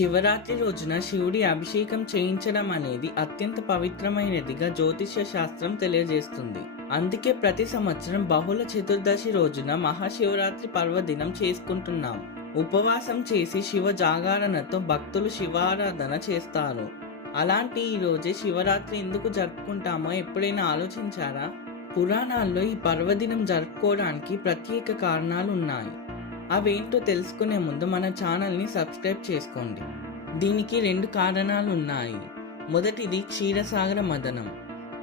శివరాత్రి రోజున శివుడి అభిషేకం చేయించడం అనేది అత్యంత పవిత్రమైనదిగా జ్యోతిష్య శాస్త్రం తెలియజేస్తుంది. అందుకే ప్రతి సంవత్సరం బహుళ చతుర్దశి రోజున మహాశివరాత్రి పర్వదినం చేసుకుంటున్నాం. ఉపవాసం చేసి శివ జాగరణతో భక్తులు శివారాధన చేస్తారు. అలాంటి ఈ రోజే శివరాత్రి ఎందుకు జరుపుకుంటామో ఎప్పుడైనా ఆలోచించారా? పురాణాల్లో ఈ పర్వదినం జరుపుకోవడానికి ప్రత్యేక కారణాలు ఉన్నాయి అవేంటో తెలుసుకునే ముందు మన ఛానల్ని సబ్స్క్రైబ్ చేసుకోండి. దీనికి రెండు కారణాలు ఉన్నాయి మొదటిది క్షీరసాగర మదనం.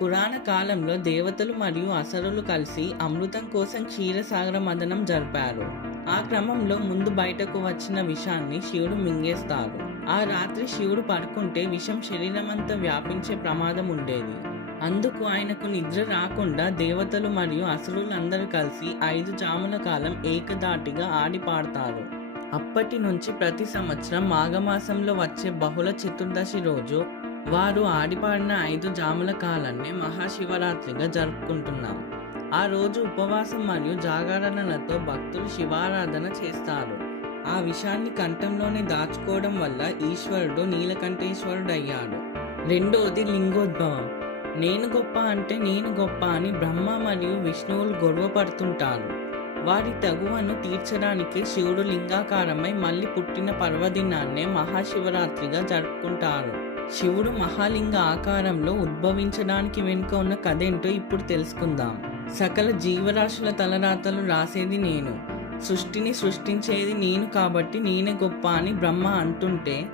పురాణ కాలంలో దేవతలు మరియు అసరులు కలిసి అమృతం కోసం క్షీరసాగర మదనం జరిపారు. ఆ క్రమంలో ముందు బయటకు వచ్చిన విషాన్ని శివుడు మింగేస్తారు. ఆ రాత్రి శివుడు పడుకుంటే విషం శరీరమంతా వ్యాపించే ప్రమాదం ఉండేది. అందుకు ఆయనకు నిద్ర రాకుండా దేవతలు మరియు అసురులందరూ కలిసి ఐదు జాముల కాలం ఏకదాటిగా ఆడి పాడతారు. అప్పటి నుంచి ప్రతి సంవత్సరం మాఘమాసంలో వచ్చే బహుళ చతుర్దశి రోజు వారు ఆడిపాడిన ఐదు జాముల కాలాన్ని మహాశివరాత్రిగా జరుపుకుంటున్నాం ఆ రోజు ఉపవాసం మరియు జాగరణలతో భక్తులు శివారాధన చేస్తారు. ఆ విషయాన్ని కంఠంలోనే దాచుకోవడం వల్ల ఈశ్వరుడు నీలకంఠేశ్వరుడు అయ్యాడు రెండోది లింగోద్భవం. నేను గొప్ప అంటే నేను గొప్ప అని బ్రహ్మ మరియు విష్ణువులు గొడవపడుతుంటారు వారి తగువను తీర్చడానికి శివుడు లింగాకారమై మళ్ళీ పుట్టిన పర్వదినాన్నే మహాశివరాత్రిగా జరుపుకుంటారు. శివుడు మహాలింగ ఆకారంలో ఉద్భవించడానికి వెనుక ఉన్న కథేంటో ఇప్పుడు తెలుసుకుందాం. సకల జీవరాశుల తలరాతలు రాసేది నేను. సృష్టిని సృష్టించేది నేను కాబట్టి నేనే గొప్ప అని బ్రహ్మ అంటుంటే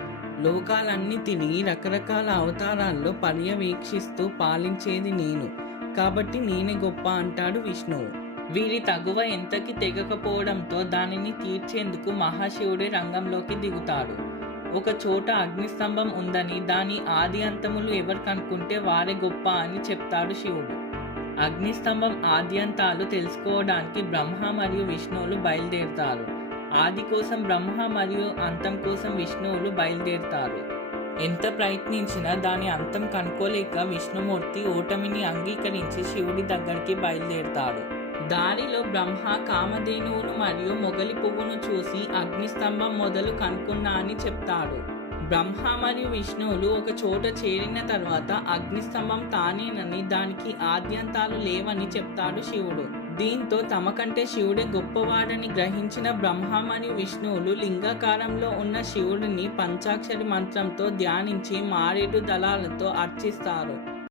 లోకాలన్నీ తిరిగి రకరకాల అవతారాల్లో పర్యవేక్షిస్తూ పాలించేది నేను. కాబట్టి నేనే గొప్ప అంటాడు విష్ణువు వీరి తగువ ఎంతకి తెగకపోవడంతో దానిని తీర్చేందుకు మహాశివుడే రంగంలోకి దిగుతాడు. ఒక చోట అగ్నిస్తంభం ఉందని దాని ఆది అంతములు ఎవరు కనుక్కుంటే వారే గొప్ప అని చెప్తాడు శివుడు. అగ్నిస్తంభం ఆద్యంతాలు తెలుసుకోవడానికి బ్రహ్మ మరియు విష్ణువులు బయలుదేరుతారు. ఆది కోసం బ్రహ్మ మరియు అంతం కోసం విష్ణువులు బయలుదేరుతారు. ఎంత ప్రయత్నించినా దాని అంతం కనుక్కోలేక విష్ణుమూర్తి ఓటమిని అంగీకరించి శివుడి దగ్గరికి బయలుదేరుతాడు. దారిలో బ్రహ్మ కామధేనువును మరియు మొగలి పువ్వును చూసి అగ్నిస్తంభం మొదలు కనుక్కున్నా అని చెప్తాడు. బ్రహ్మ మరియు విష్ణువులు ఒక చోట చేరిన తర్వాత అగ్నిస్తంభం తానేనని దానికి ఆద్యంతాలు లేవని చెప్తాడు శివుడు. దీంతో తమ కంటే శివుడే గొప్పవాడని గ్రహించిన బ్రహ్మ మరియు విష్ణువులు లింగాకారంలో ఉన్న శివుడిని పంచాక్షరి మంత్రంతో ధ్యానించి మారేడు దళాలతో అర్చిస్తారు.